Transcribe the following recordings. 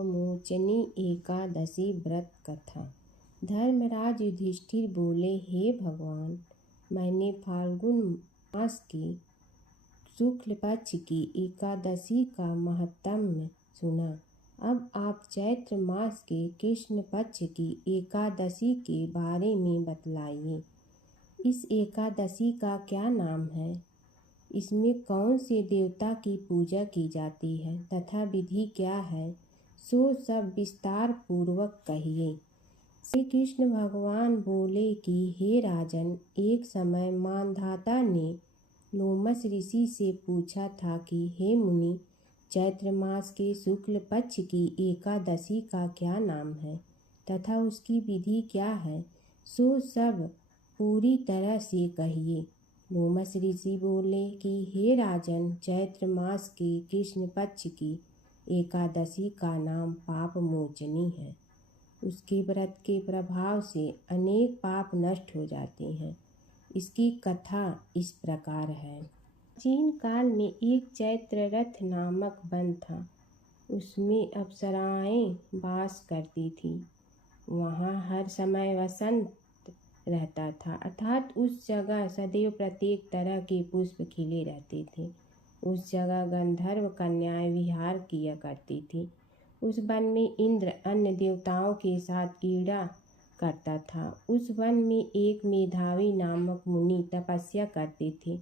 पापमोचनी एकादशी व्रत कथा। धर्मराज युधिष्ठिर बोले, हे भगवान, मैंने फाल्गुन मास की शुक्ल पक्ष की एकादशी का महत्म्य सुना। अब आप चैत्र मास के कृष्ण पक्ष की एकादशी के बारे में बतलाइए। इस एकादशी का क्या नाम है? इसमें कौन से देवता की पूजा की जाती है तथा विधि क्या है? सो सब विस्तार पूर्वक कहिए। श्री कृष्ण भगवान बोले कि हे राजन, एक समय मानधाता ने लोमस ऋषि से पूछा था कि हे मुनि, चैत्र मास के शुक्ल पक्ष की एकादशी का क्या नाम है तथा उसकी विधि क्या है? सो सब पूरी तरह से कहिए। लोमस ऋषि बोले कि हे राजन, चैत्र मास के कृष्ण पक्ष की एकादशी का नाम पाप मोचनी है। उसके व्रत के प्रभाव से अनेक पाप नष्ट हो जाते हैं। इसकी कथा इस प्रकार है। प्राचीन काल में एक चैत्र रथ नामक वन था। उसमें अप्सराएं वास करती थी। वहाँ हर समय वसंत रहता था, अर्थात उस जगह सदैव प्रत्येक तरह के पुष्प खिले रहते थे। उस जगह गंधर्व कन्याएं विहार किया करती थी। उस वन में इंद्र अन्य देवताओं के साथ क्रीड़ा करता था। उस वन में एक मेधावी नामक मुनि तपस्या करते थे।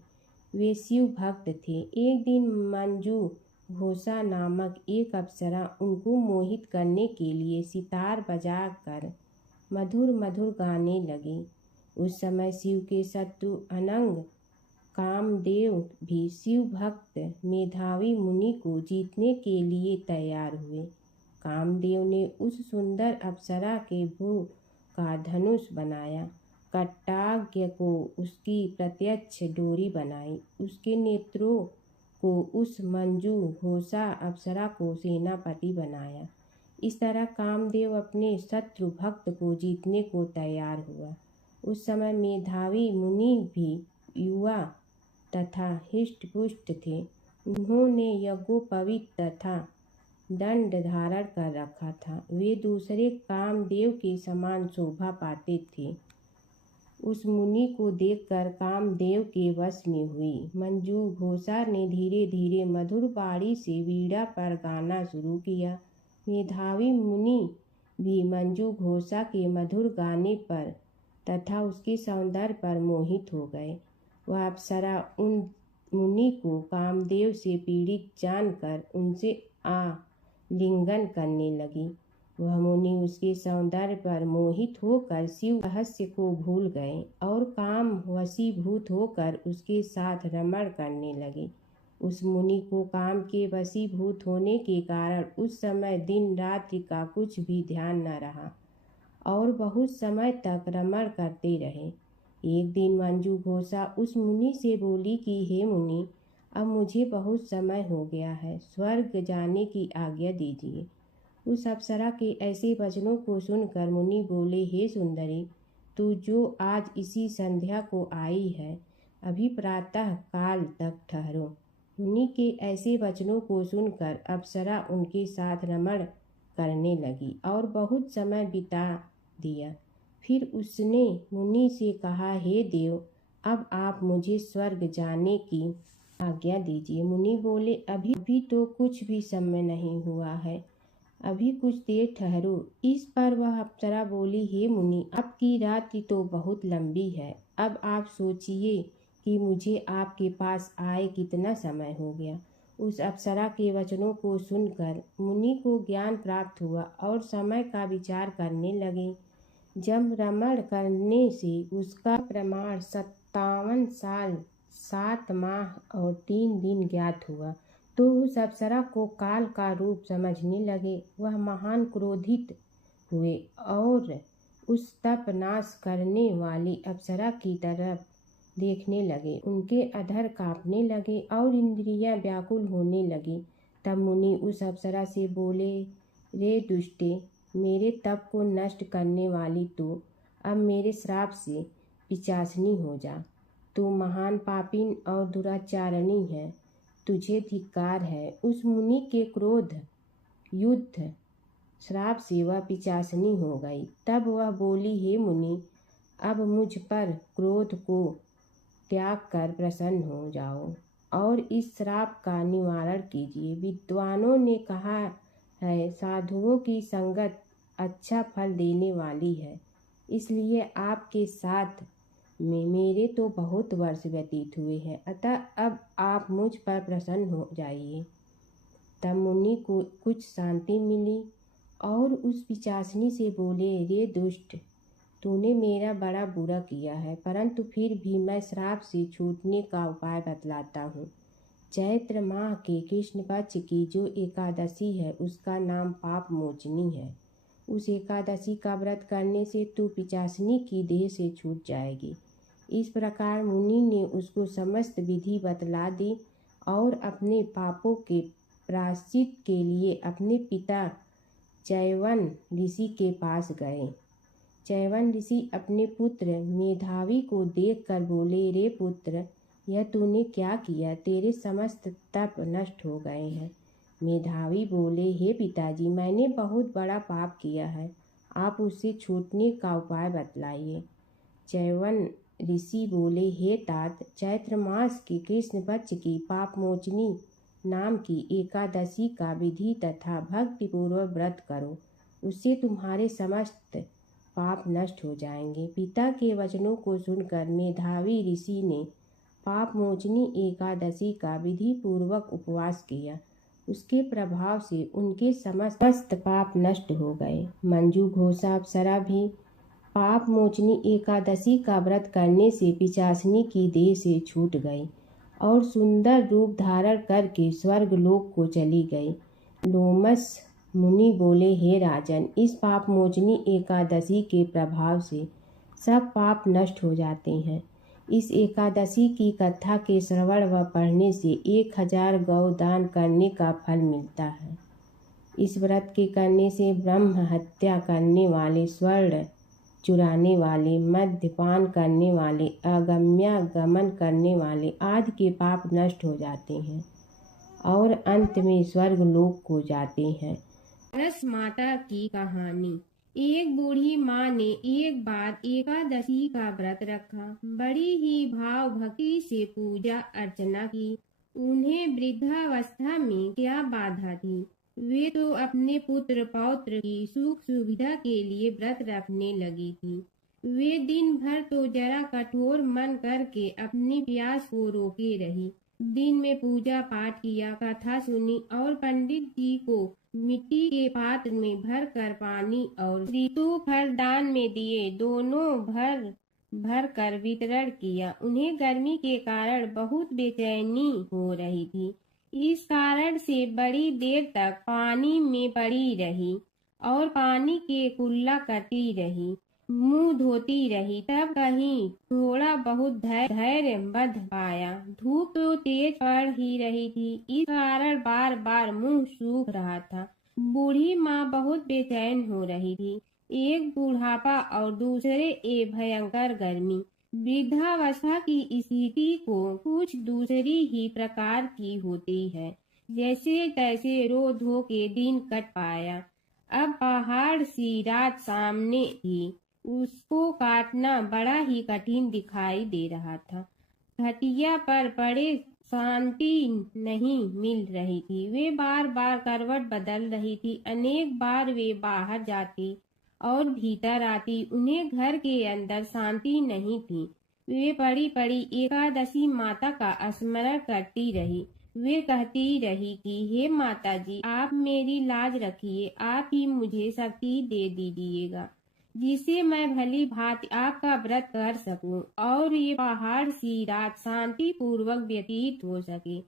वे शिव भक्त थे। एक दिन मंजू घोषा नामक एक अप्सरा उनको मोहित करने के लिए सितार बजाकर मधुर मधुर गाने लगी। उस समय शिव के शत्रु अनंग कामदेव भी शिव भक्त मेधावी मुनि को जीतने के लिए तैयार हुए। कामदेव ने उस सुंदर अप्सरा के भ्रूण का धनुष बनाया, कट्टाज्ञ को उसकी प्रत्यक्ष डोरी बनाई, उसके नेत्रों को उस मंजू घोषा अप्सरा को सेनापति बनाया। इस तरह कामदेव अपने शत्रु भक्त को जीतने को तैयार हुआ। उस समय मेधावी मुनि भी युवा तथा हृष्टपुष्ट थे। उन्होंने यज्ञोपवीत तथा दंड धारण कर रखा था। वे दूसरे कामदेव के समान शोभा पाते थे। उस मुनि को देखकर कामदेव के वश में हुई। मंजू घोषा ने धीरे धीरे मधुर वाणी से वीणा पर गाना शुरू किया। मेधावी मुनि भी मंजू घोषा के मधुर गाने पर तथा उसके सौंदर्य पर मोहित हो गए। वह अप्सरा उन मुनि को कामदेव से पीड़ित जानकर उनसे आलिंगन करने लगी। वह मुनि उसके सौंदर्य पर मोहित होकर शिव रहस्य को भूल गए और काम वशीभूत होकर उसके साथ रमण करने लगे। उस मुनि को काम के वशीभूत होने के कारण उस समय दिन रात्रि का कुछ भी ध्यान न रहा और बहुत समय तक रमण करते रहे। एक दिन मंजू घोषा उस मुनि से बोली कि हे मुनि, अब मुझे बहुत समय हो गया है, स्वर्ग जाने की आज्ञा दीजिए। उस अप्सरा के ऐसे वचनों को सुनकर मुनि बोले, हे सुंदरी, तू जो आज इसी संध्या को आई है, अभी प्रातः काल तक ठहरो। मुनि के ऐसे वचनों को सुनकर अप्सरा उनके साथ रमण करने लगी और बहुत समय बिता दिया। फिर उसने मुनि से कहा, हे देव, अब आप मुझे स्वर्ग जाने की आज्ञा दीजिए। मुनि बोले, अभी तो कुछ भी समय नहीं हुआ है, अभी कुछ देर ठहरो। इस पर वह अप्सरा बोली, हे मुनि, आपकी रात्रि तो बहुत लंबी है। अब आप सोचिए कि मुझे आपके पास आए कितना समय हो गया। उस अप्सरा के वचनों को सुनकर मुनि को ज्ञान प्राप्त हुआ और समय का विचार करने लगे। जब रमण करने से उसका प्रमाण 57 साल 7 माह और 3 दिन ज्ञात हुआ तो उस अप्सरा को काल का रूप समझने लगे। वह महान क्रोधित हुए और उस तप नाश करने वाली अप्सरा की तरफ देखने लगे। उनके अधर कांपने लगे और इंद्रियां व्याकुल होने लगी। तब मुनि उस अप्सरा से बोले, रे दुष्टे, मेरे तप को नष्ट करने वाली तू अब मेरे श्राप से पिशाचनी हो जा। तू महान पापिन और दुराचारणी है, तुझे धिक्कार है। उस मुनि के क्रोध युद्ध श्राप से वह पिचासनी हो गई। तब वह बोली, हे मुनि, अब मुझ पर क्रोध को त्याग कर प्रसन्न हो जाओ और इस श्राप का निवारण कीजिए। विद्वानों ने कहा है, साधुओं की संगत अच्छा फल देने वाली है, इसलिए आपके साथ में मेरे तो बहुत वर्ष व्यतीत हुए हैं, अतः अब आप मुझ पर प्रसन्न हो जाइए। तब मुनि को कुछ शांति मिली और उस पिचासनी से बोले, रे दुष्ट, तूने मेरा बड़ा बुरा किया है, परंतु फिर भी मैं श्राप से छूटने का उपाय बतलाता हूँ। चैत्र माह के कृष्ण पक्ष की जो एकादशी है उसका नाम पाप मोचनी है। उस एकादशी का व्रत करने से तू पिचासनी की देह से छूट जाएगी। इस प्रकार मुनि ने उसको समस्त विधि बतला दी और अपने पापों के प्रायश्चित के लिए अपने पिता चैवन ऋषि के पास गए। चैवन ऋषि अपने पुत्र मेधावी को देखकर बोले, रे पुत्र, यह तूने क्या किया? तेरे समस्त तप नष्ट हो गए हैं। मेधावी बोले, हे पिताजी, मैंने बहुत बड़ा पाप किया है, आप उससे छूटने का उपाय बतलाइए। चैवन ऋषि बोले, हे तात, चैत्र मास की कृष्ण पक्ष की पापमोचनी नाम की एकादशी का विधि तथा भक्तिपूर्वक व्रत करो, उससे तुम्हारे समस्त पाप नष्ट हो जाएंगे। पिता के वचनों को सुनकर मेधावी ऋषि ने पापमोचनी एकादशी का विधि पूर्वक उपवास किया। उसके प्रभाव से उनके समस्त पाप नष्ट हो गए। मंजू घोषा अप्सरा भी पाप मोचनी एकादशी का व्रत करने से पिचासनी की देह से छूट गई और सुंदर रूप धारण करके स्वर्ग लोक को चली गई। लोमस मुनि बोले, हे राजन, इस पाप मोचनी एकादशी के प्रभाव से सब पाप नष्ट हो जाते हैं। इस एकादशी की कथा के श्रवण व पढ़ने से 1000 गौ दान करने का फल मिलता है। इस व्रत के करने से ब्रह्म हत्या करने वाले, स्वर्ण चुराने वाले, मद्यपान करने वाले, अगम्यागमन करने वाले आदि के पाप नष्ट हो जाते हैं और अंत में स्वर्ग लोक को जाते हैं। रस माता की कहानी। एक बूढ़ी माँ ने एक बार एकादशी का व्रत रखा। बड़ी ही भाव भक्ति से पूजा अर्चना की। उन्हें वृद्धावस्था में क्या बाधा थी? वे तो अपने पुत्र पौत्र की सुख सुविधा के लिए व्रत रखने लगी थी। वे दिन भर तो जरा कठोर मन करके अपनी प्यास को रोके रही। दिन में पूजा पाठ किया, कथा सुनी और पंडित जी को मिट्टी के पात्र में भर कर पानी और ऋतु फल दान में दिए। दोनों भर कर वितरण किया। उन्हें गर्मी के कारण बहुत बेचैनी हो रही थी। इस कारण से बड़ी देर तक पानी में पड़ी रही और पानी के कुल्ला करती रही, मुंह धोती रही। तब कहीं थोड़ा बहुत धैर्य बंध पाया। धूप तो तेज पड़ ही रही थी, इस कारण बार बार मुंह सूख रहा था। बूढ़ी माँ बहुत बेचैन हो रही थी। एक बुढ़ापा और दूसरे भयंकर गर्मी। वृद्धावस्था की स्थिति को कुछ दूसरी ही प्रकार की होती है। जैसे तैसे रो धो के दिन कट पाया। अब पहाड़ सी रात सामने थी, उसको काटना बड़ा ही कठिन दिखाई दे रहा था। खटिया पर पड़े शांति नहीं मिल रही थी। वे बार बार करवट बदल रही थी। अनेक बार वे बाहर जाती और भीतर आती। उन्हें घर के अंदर शांति नहीं थी। वे पड़ी पड़ी एकादशी माता का स्मरण करती रही। वे कहती रही कि हे माता जी, आप मेरी लाज रखिए, आप ही मुझे शक्ति दे दीजिएगा जिससे मैं भली भांति आपका व्रत कर सकूं और ये पहाड़ सी रात शांति पूर्वक व्यतीत हो सके।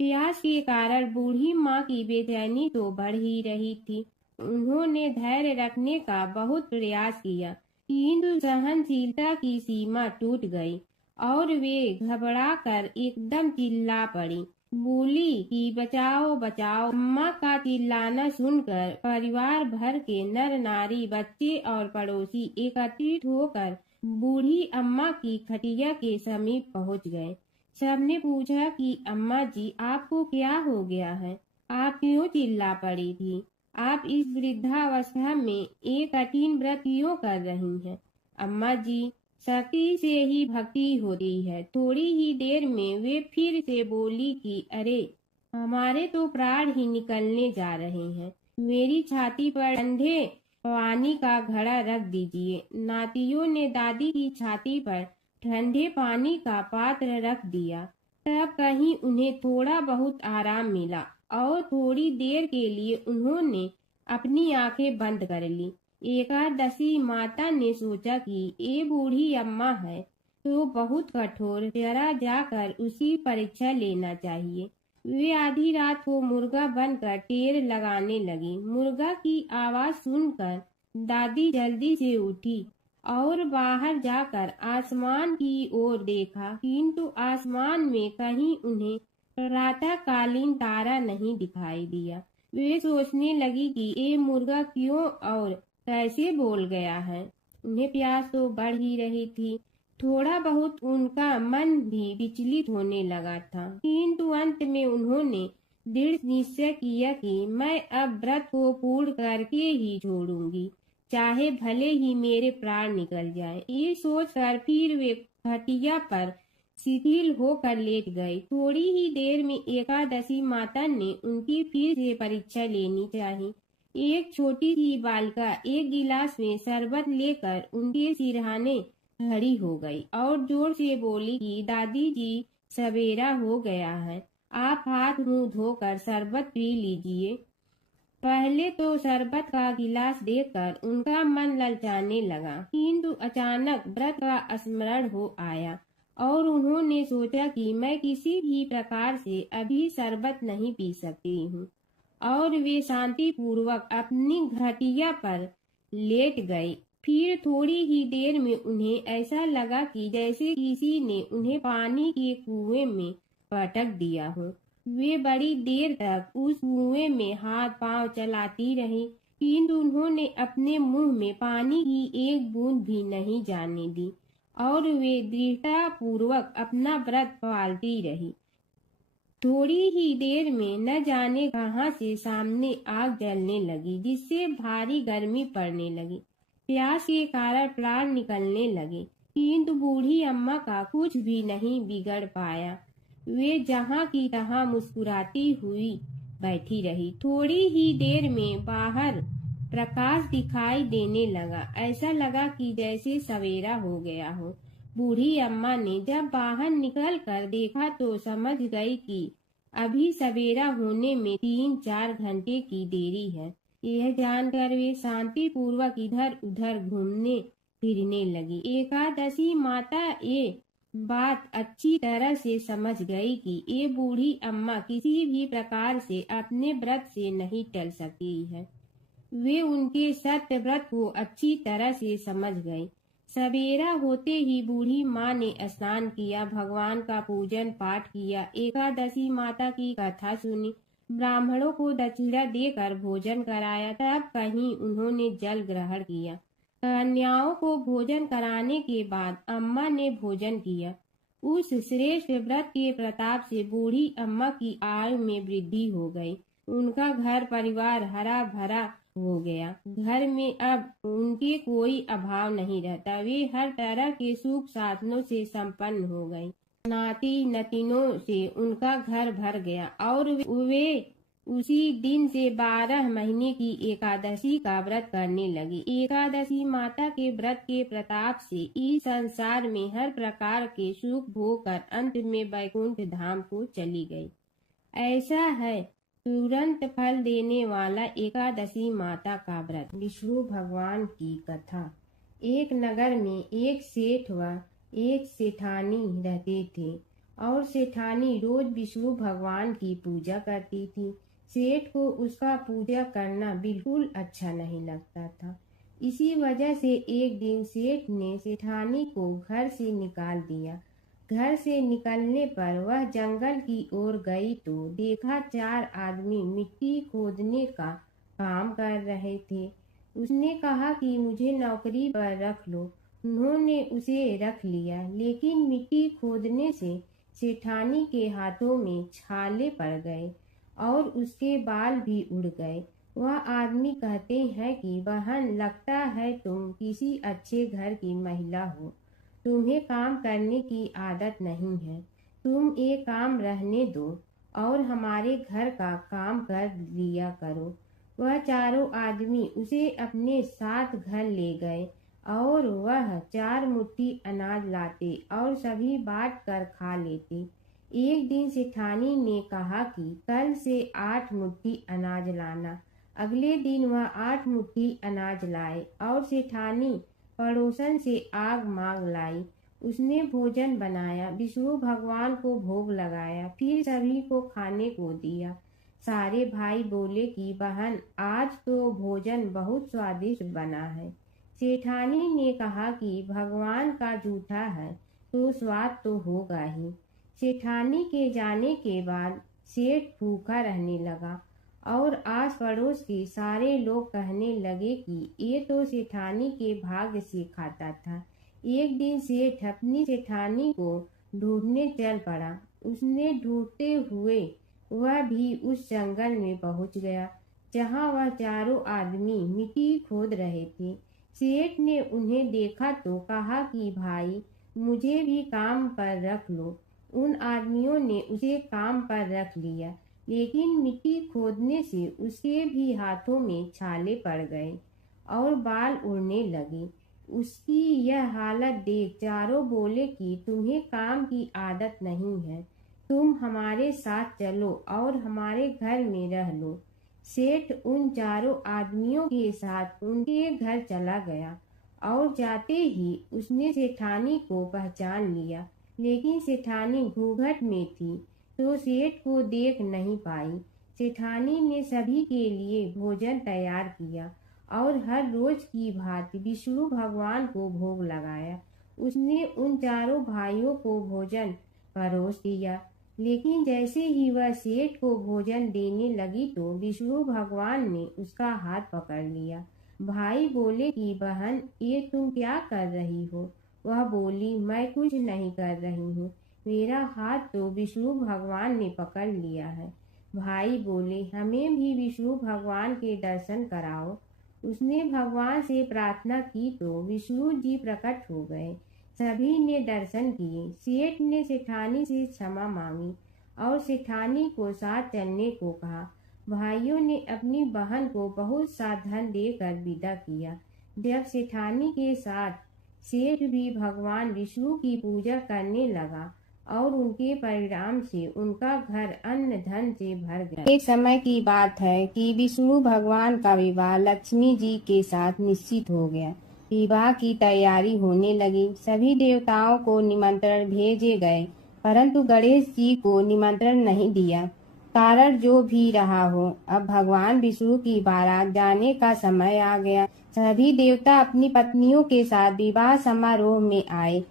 प्यास के कारण बूढ़ी माँ की बेचैनी तो बढ़ ही रही थी। उन्होंने धैर्य रखने का बहुत प्रयास किया, किंतु सहनशीलता की सीमा टूट गई और वे घबरा कर एकदम चिल्ला पड़ी। बोली कि बचाओ बचाओ। अम्मा का चिल्लाना सुनकर परिवार भर के नर नारी, बच्चे और पड़ोसी एकत्रित होकर बूढ़ी अम्मा की खटिया के समीप पहुंच गए। सबने पूछा कि अम्मा जी, आपको क्या हो गया है? आप क्यों चिल्ला पड़ी थी? आप इस वृद्धावस्था में एक कठिन व्रत क्यों कर रही हैं? अम्मा जी, शक्ति से ही भक्ति होती है। थोड़ी ही देर में वे फिर से बोली कि अरे, हमारे तो प्राण ही निकलने जा रहे हैं। मेरी छाती पर ठंडे पानी का घड़ा रख दीजिए। नातियों ने दादी की छाती पर ठंडे पानी का पात्र रख दिया। तब कहीं उन्हें थोड़ा बहुत आराम मिला और थोड़ी देर के लिए उन्होंने अपनी आंखें बंद कर ली। एकादशी माता ने सोचा कि ये बूढ़ी अम्मा है तो बहुत कठोर, जरा जाकर उसकी परीक्षा लेना चाहिए। वे आधी रात को मुर्गा बनकर टेर लगाने लगी। मुर्गा की आवाज सुनकर दादी जल्दी से उठी और बाहर जाकर आसमान की ओर देखा, किंतु आसमान में कहीं उन्हें प्रातःकालीन तारा नहीं दिखाई दिया। वे सोचने लगी कि ये मुर्गा क्यों और कैसे बोल गया है। उन्हें प्यास तो बढ़ ही रही थी। थोड़ा बहुत उनका मन भी विचलित होने लगा था, किंतु अंत में उन्होंने दृढ़ निश्चय किया कि मैं अब व्रत को पूर्ण करके ही छोड़ूंगी, चाहे भले ही मेरे प्राण निकल जाएं। ये सोचकर फिर वे खटिया पर शिथिल होकर लेट गए। थोड़ी ही देर में एकादशी माता ने उनकी फिर से परीक्षा लेनी चाहिए। एक छोटी सी बालिका एक गिलास में शरबत लेकर उनके सिरहाने खड़ी हो गई और जोर से बोली कि दादी जी, सवेरा हो गया है, आप हाथ मुंह धोकर शरबत पी लीजिए। पहले तो शरबत का गिलास देखकर उनका मन ललचाने लगा, किंतु अचानक व्रत का स्मरण हो आया और उन्होंने सोचा कि मैं किसी भी प्रकार से अभी शरबत नहीं पी सकती हूँ, और वे शांति पूर्वक अपनी घटिया पर लेट गई। फिर थोड़ी ही देर में उन्हें ऐसा लगा कि जैसे किसी ने उन्हें पानी के कुएं में पटक दिया हो। वे बड़ी देर तक उस कुएं में हाथ पांव चलाती रही, किंतु उन्होंने अपने मुंह में पानी की एक बूंद भी नहीं जाने दी और वे दृढ़ता पूर्वक अपना व्रत पालती रही। थोड़ी ही देर में न जाने कहां से सामने आग जलने लगी, जिससे भारी गर्मी पड़ने लगी। प्यास के कारण प्राण निकलने लगे, किंतु बूढ़ी अम्मा का कुछ भी नहीं बिगड़ पाया। वे जहां की तहां मुस्कुराती हुई बैठी रही। थोड़ी ही देर में बाहर प्रकाश दिखाई देने लगा। ऐसा लगा कि जैसे सवेरा हो गया हो। बूढ़ी अम्मा ने जब बाहर निकलकर देखा तो समझ गई कि अभी सवेरा होने में 3-4 घंटे की देरी है। यह जानकर वे शांति पूर्वक इधर उधर घूमने फिरने लगी। एकादशी माता ये बात अच्छी तरह से समझ गई कि ये बूढ़ी अम्मा किसी भी प्रकार से अपने व्रत से नहीं टल सकती है। वे उनके सत्य व्रत को अच्छी तरह से समझ गई। सवेरा होते ही बूढ़ी माँ ने स्नान किया, भगवान का पूजन पाठ किया, एकादशी माता की कथा सुनी, ब्राह्मणों को दक्षिणा देकर भोजन कराया। तब कहीं उन्होंने जल ग्रहण किया। कन्याओं को भोजन कराने के बाद अम्मा ने भोजन किया। उस श्रेष्ठ व्रत के प्रताप से बूढ़ी अम्मा की आयु में वृद्धि हो गई। उनका घर परिवार हरा भरा हो गया। घर में अब उनके कोई अभाव नहीं रहता। वे हर तरह के सुख साधनों से संपन्न हो गई। नाती नतीनों से उनका घर भर गया और वे उसी दिन से 12 महीने की एकादशी का व्रत करने लगी। एकादशी माता के व्रत के प्रताप से इस संसार में हर प्रकार के सुख भोग कर अंत में वैकुंठ धाम को चली गई। ऐसा है तुरंत फल देने वाला एकादशी माता का व्रत। विष्णु भगवान की कथा। एक नगर में एक सेठ व एक सेठानी रहते थे और सेठानी रोज विष्णु भगवान की पूजा करती थी। सेठ को उसका पूजा करना बिल्कुल अच्छा नहीं लगता था। इसी वजह से एक दिन सेठ ने सेठानी को घर से निकाल दिया। घर से निकलने पर वह जंगल की ओर गई तो देखा 4 आदमी मिट्टी खोदने का काम कर रहे थे। उसने कहा कि मुझे नौकरी पर रख लो। उन्होंने उसे रख लिया, लेकिन मिट्टी खोदने से सेठानी के हाथों में छाले पड़ गए और उसके बाल भी उड़ गए। वह आदमी कहते हैं कि बहन, लगता है तुम किसी अच्छे घर की महिला हो। तुम्हें काम करने की आदत नहीं है। तुम ये काम रहने दो और हमारे घर का काम कर लिया करो। वह चारों आदमी उसे अपने साथ घर ले गए और वह 4 मुट्ठी अनाज लाते और सभी बांट कर खा लेते। एक दिन सेठानी ने कहा कि कल से 8 मुट्ठी अनाज लाना। अगले दिन वह 8 मुट्ठी अनाज लाए और सेठानी पड़ोसन से आग मांग लाई। उसने भोजन बनाया, विष्णु भगवान को भोग लगाया, फिर सभी को खाने को दिया। सारे भाई बोले कि बहन, आज तो भोजन बहुत स्वादिष्ट बना है। सेठानी ने कहा कि भगवान का जूठा है तो स्वाद तो होगा ही। सेठानी के जाने के बाद सेठ भूखा रहने लगा और आस पड़ोस के सारे लोग कहने लगे कि ये तो सेठानी के भाग्य से खाता था। एक दिन सेठ अपनी सेठानी को ढूंढने चल पड़ा। उसने ढूंढते हुए वह भी उस जंगल में पहुंच गया जहां वह चारों आदमी मिट्टी खोद रहे थे। सेठ ने उन्हें देखा तो कहा कि भाई, मुझे भी काम पर रख लो। उन आदमियों ने उसे काम पर रख लिया, लेकिन मिट्टी खोदने से उसके भी हाथों में छाले पड़ गए और बाल उड़ने लगे। उसकी यह हालत देख चारों बोले कि तुम्हें काम की आदत नहीं है, तुम हमारे साथ चलो और हमारे घर में रह लो। सेठ उन चारों आदमियों के साथ उनके घर चला गया और जाते ही उसने सेठानी को पहचान लिया, लेकिन सेठानी घूंघट में थी तो सेठ को देख नहीं पाई। सेठानी ने सभी के लिए भोजन तैयार किया और हर रोज की भांति विष्णु भगवान को भोग लगाया। उसने उन चारों भाइयों को भोजन परोस दिया, लेकिन जैसे ही वह सेठ को भोजन देने लगी तो विष्णु भगवान ने उसका हाथ पकड़ लिया। भाई बोले कि बहन, ये तुम क्या कर रही हो? वह बोली, मैं कुछ नहीं कर रही हूँ, मेरा हाथ तो विष्णु भगवान ने पकड़ लिया है। भाई बोले, हमें भी विष्णु भगवान के दर्शन कराओ। उसने भगवान से प्रार्थना की तो विष्णु जी प्रकट हो गए। सभी ने दर्शन किए। सेठ ने सेठानी से क्षमा मांगी और सेठानी को साथ चलने को कहा। भाइयों ने अपनी बहन को बहुत सा धन देकर विदा किया। जब सेठानी के साथ सेठ भी भगवान विष्णु की पूजा करने लगा और उनके परिणाम से उनका घर अन्न धन से भर गया। एक समय की बात है कि विष्णु भगवान का विवाह लक्ष्मी जी के साथ निश्चित हो गया। विवाह की तैयारी होने लगी। सभी देवताओं को निमंत्रण भेजे गए, परंतु गणेश जी को निमंत्रण नहीं दिया। कारण जो भी रहा हो, अब भगवान विष्णु की बारात जाने का समय आ गया। सभी देवता अपनी पत्नियों के साथ विवाह समारोह में आए।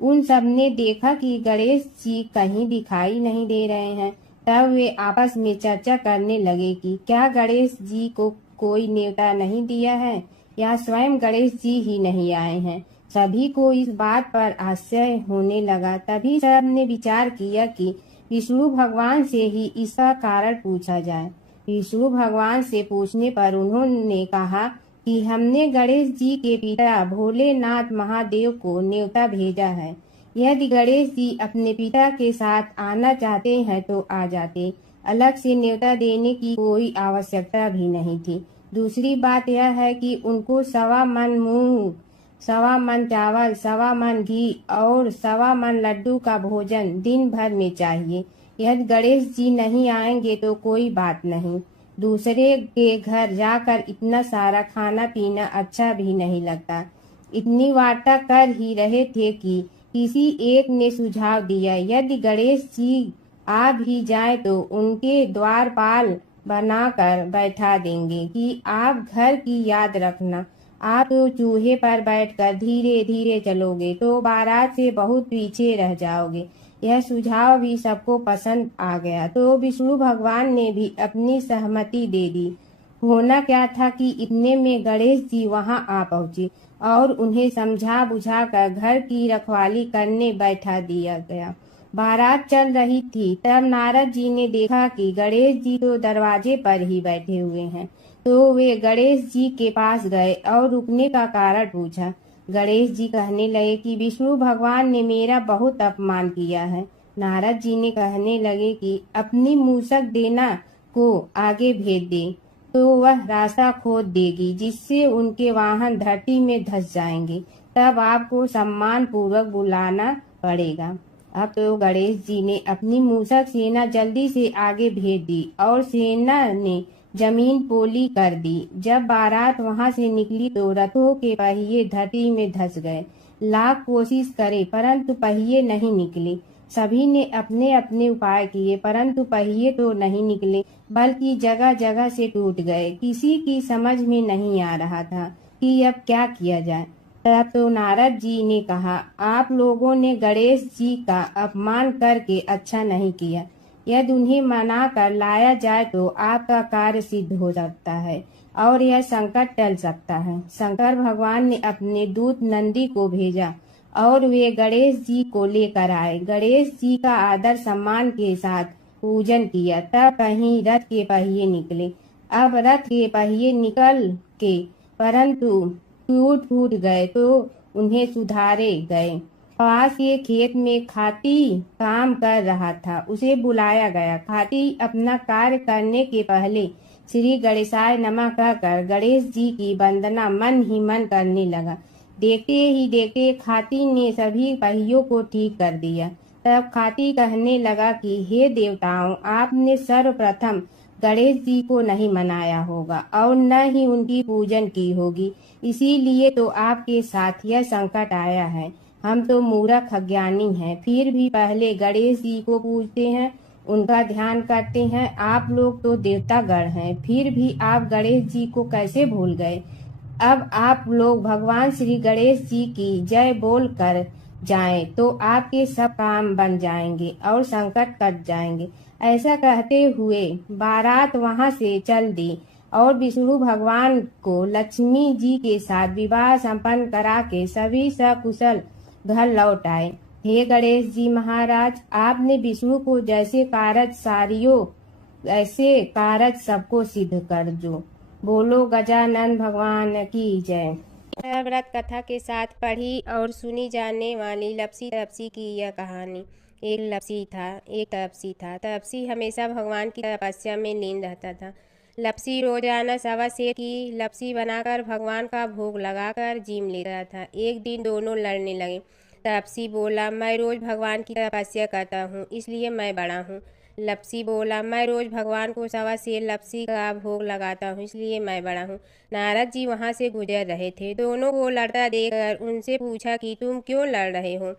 उन सब ने देखा कि गणेश जी कहीं दिखाई नहीं दे रहे हैं। तब वे आपस में चर्चा करने लगे कि क्या गणेश जी को कोई न्योता नहीं दिया है या स्वयं गणेश जी ही नहीं आए हैं। सभी को इस बात पर आश्चर्य होने लगा। तभी सब ने विचार किया कि विष्णु भगवान से ही इसका कारण पूछा जाए। विष्णु भगवान से पूछने पर उन्होंने कहा कि हमने गणेश जी के पिता भोलेनाथ महादेव को न्योता भेजा है। यदि गणेश जी अपने पिता के साथ आना चाहते हैं तो आ जाते, अलग से न्योता देने की कोई आवश्यकता भी नहीं थी। दूसरी बात यह है कि उनको 1.25 मन मूंग, 1.25 मन चावल, 1.25 मन घी और 1.25 मन लड्डू का भोजन दिन भर में चाहिए। यदि गणेश जी नहीं आएंगे तो कोई बात नहीं, दूसरे के घर जाकर इतना सारा खाना पीना अच्छा भी नहीं लगता। इतनी वार्ता कर ही रहे थे कि किसी एक ने सुझाव दिया, यदि गणेश जी आ भी जाए तो उनके द्वारपाल बनाकर बैठा देंगे कि आप घर की याद रखना। आप तो चूहे पर बैठकर धीरे धीरे चलोगे तो बारात से बहुत पीछे रह जाओगे। यह सुझाव भी सबको पसंद आ गया तो विष्णु भगवान ने भी अपनी सहमति दे दी। होना क्या था कि इतने में गणेश जी वहां आ पहुंचे और उन्हें समझा बुझाकर घर की रखवाली करने बैठा दिया गया। बारात चल रही थी, तब नारद जी ने देखा कि गणेश जी तो दरवाजे पर ही बैठे हुए हैं। तो वे गणेश जी के पास गए और रुकने का कारण पूछा। गणेश जी कहने लगे कि विष्णु भगवान ने मेरा बहुत अपमान किया है। नारद जी ने कहने लगे कि अपनी मूषक देना को आगे भेज दे तो वह रास्ता खोद देगी, जिससे उनके वाहन धरती में धंस जाएंगे। तब आपको सम्मान पूर्वक बुलाना पड़ेगा। अब तो गणेश जी ने अपनी मूषक सेना जल्दी से आगे भेज दी और सेना ने जमीन पोली कर दी। जब बारात वहां से निकली तो रथों के पहिए धरती में धंस गए। लाख कोशिश करे परंतु पहिए नहीं निकले। सभी ने अपने अपने उपाय किए परंतु पहिए तो नहीं निकले, बल्कि जगह जगह से टूट गए। किसी की समझ में नहीं आ रहा था कि अब क्या किया जाए। तब तो नारद जी ने कहा, आप लोगों ने गणेश जी का अपमान करके अच्छा नहीं किया। यदि उन्हें मना कर लाया जाए तो आपका कार्य सिद्ध हो सकता है और यह संकट टल सकता है। शंकर भगवान ने अपने दूत नंदी को भेजा और वे गणेश जी को लेकर आए। गणेश जी का आदर सम्मान के साथ पूजन किया। तब कहीं रथ के पहिए निकले। अब रथ के पहिए निकल के परंतु टूट फूट गए तो उन्हें सुधारे गए। पास के खेत में खाती काम कर रहा था, उसे बुलाया गया। खाती अपना कार्य करने के पहले श्री गणेशाय नमः कहकर गणेश जी की वंदना मन ही मन करने लगा। देखते ही देखते खाती ने सभी पहियों को ठीक कर दिया। तब खाती कहने लगा कि हे देवताओं, आपने सर्वप्रथम गणेश जी को नहीं मनाया होगा और न ही उनकी पूजन की होगी, इसीलिए तो आपके साथ यह संकट आया है। हम तो मूर्ख अज्ञानी हैं, फिर भी पहले गणेश जी को पूजते हैं, उनका ध्यान करते हैं। आप लोग तो देवतागण हैं, फिर भी आप गणेश जी को कैसे भूल गए। अब आप लोग भगवान श्री गणेश जी की जय बोल कर जाएं तो आपके सब काम बन जाएंगे और संकट कट जाएंगे। ऐसा कहते हुए बारात वहां से चल दी और विष्णु भगवान को लक्ष्मी जी के साथ विवाह संपन्न करा के सभी सकुशल घर लौट आए। हे गणेश जी महाराज, आपने विष्णु को जैसे कारज सारियो ऐसे कारज सबको सिद्ध कर जो। बोलो गजानन भगवान की जय। व्रत कथा के साथ पढ़ी और सुनी जाने वाली लपसी तपसी की यह कहानी। एक लपसी था, एक तपसी था। तपसी हमेशा भगवान की तपस्या में लीन रहता था। लपसी रोजाना सवा सेर की लपसी बनाकर भगवान का भोग लगाकर जीम लेता था। एक दिन दोनों लड़ने लगे। तपसी बोला, मैं रोज भगवान की तपस्या करता हूँ, इसलिए मैं बड़ा हूँ। लपसी बोला, मैं रोज भगवान को सवा सेर लपसी का भोग लगाता हूँ, इसलिए मैं बड़ा हूँ। नारद जी वहाँ से गुजर रहे थे। दोनों को लड़ता देखकर उनसे पूछा कि तुम क्यों लड़ रहे हो।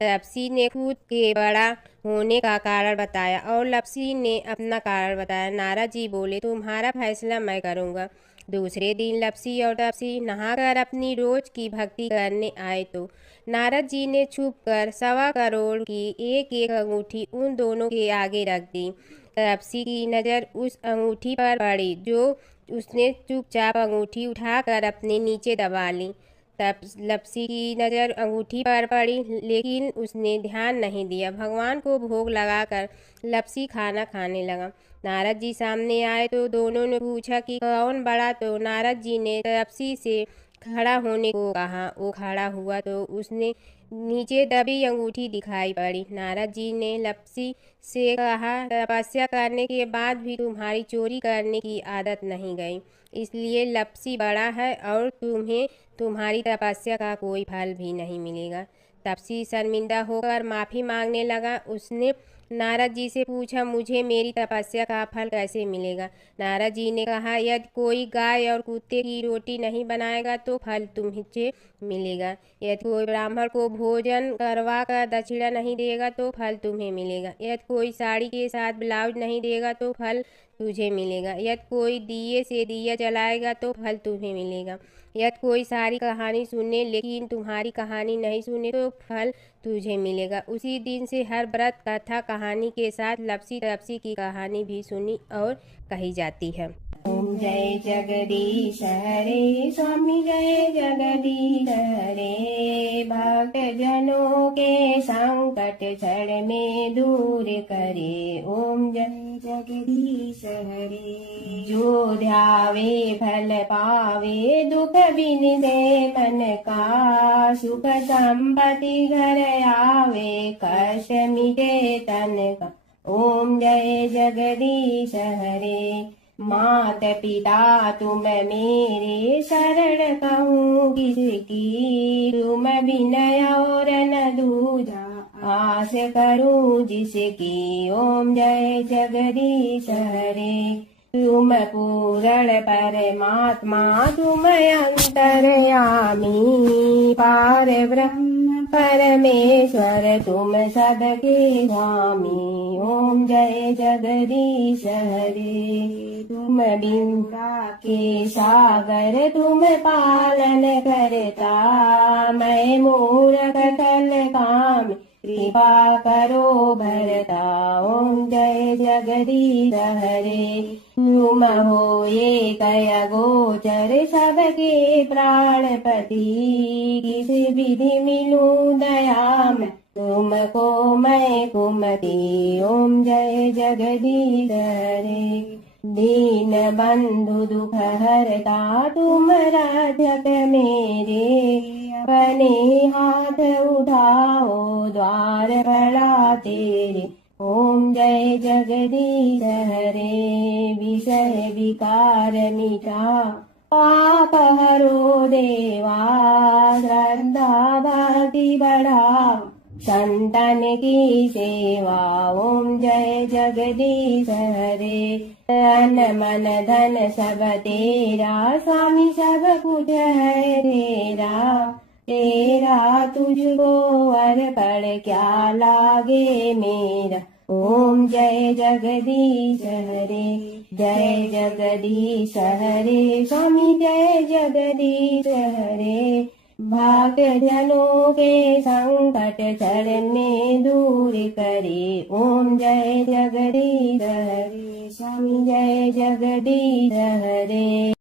लपसी ने खुद के बड़ा होने का कारण बताया और लपसी ने अपना कारण बताया। नारद जी बोले, तुम्हारा फैसला मैं करूँगा। दूसरे दिन लपसी और तपसी नहाकर अपनी रोज की भक्ति करने आए तो नारद जी ने छुपकर 1.25 करोड़ की एक एक अंगूठी उन दोनों के आगे रख दी। तपसी की नज़र उस अंगूठी पर पड़ी जो उसने चुपचाप अंगूठी उठाकर अपने नीचे दबा ली। तब लपसी की नज़र अंगूठी पर पड़ी, लेकिन उसने ध्यान नहीं दिया। भगवान को भोग लगाकर लपसी खाना खाने लगा। नारद जी सामने आए तो दोनों ने पूछा कि कौन बड़ा, तो नारद जी ने लपसी से खड़ा होने को कहा। वो खड़ा हुआ तो उसने नीचे दबी अंगूठी दिखाई पड़ी। नारद जी ने लपसी से कहा, तपस्या करने के बाद भी तुम्हारी चोरी करने की आदत नहीं गई, इसलिए लपसी बड़ा है और तुम्हें तुम्हारी तपस्या का कोई फल भी नहीं मिलेगा। तपसी शर्मिंदा होकर माफ़ी मांगने लगा। उसने नारद जी से पूछा, मुझे मेरी तपस्या का फल कैसे मिलेगा। नारद जी ने कहा, यदि कोई गाय और कुत्ते की रोटी नहीं बनाएगा तो फल तुम्हें मिलेगा। यदि कोई ब्राह्मण को भोजन करवा कर दक्षिणा नहीं देगा तो फल तुम्हें मिलेगा। यदि कोई साड़ी के साथ ब्लाउज नहीं देगा तो फल तुझे मिलेगा। यदि कोई दिए से दिया जलाएगा तो फल तुम्हें मिलेगा। यदि कोई सारी कहानी सुने लेकिन तुम्हारी कहानी नहीं सुने तो फल तुझे मिलेगा। उसी दिन से हर व्रत कथा कहानी के साथ लपसी तपसी की कहानी भी सुनी और कही जाती है। ओम जय जगदीश हरे, स्वामी जय जगदीश हरे। भक्त जनों के संकट क्षण में दूर करे। ओम जय जगदीश हरे। जो ध्यावे फल पावे दुख बिन दे मन का। सुख संपत्ति घर आवे कष्ट मिटे तन का। ओम जय जगदीश हरे। मात पिता तुम मेरे शरण कहूँ किसकी। तुम विनय और न दूजा आस करूँ जिसकी। ओम जय जगदीश हरे। तुम पूर्ण परमात्मा तुम अंतर्यामी। पार ब्रह्म परमेश्वर तुम सबके स्वामी। ओम जय जगदीश हरे। तुम बिंदा के सागर तुम पालन करता। मैं मूर्ख कल काम कृपा करो भरता। ओम जय जगदीश हरे। तुम हो ये कय गोचर सबके प्राणपति। किस विधि मिलूं दया में तुमको मैं कुमति। ओम जय जगदीश हरे। दीन बंधु दुख हरता तुम राधक मेरे। अपने हाथ उठाओ द्वार बड़ा तेरे। ओम जय जगदीश हरे। विषय विकार मिटा पाप हरो देवा। श्रद्धा भक्ति बढ़ाओ संतन की सेवा। ओम जय जगदीश हरे। तन मन धन सब तेरा स्वामी सब कुछ है तेरा। तेरा तुझको अर्पण क्या लागे मेरा। ओम जय जगदीश हरे। जय जगदीश हरे। स्वामी जय जगदीश हरे। भक्त जनों के संकट क्षण में दूर करे। ओम जय जगदीश हरे। स्वामी जय जगदीश हरे।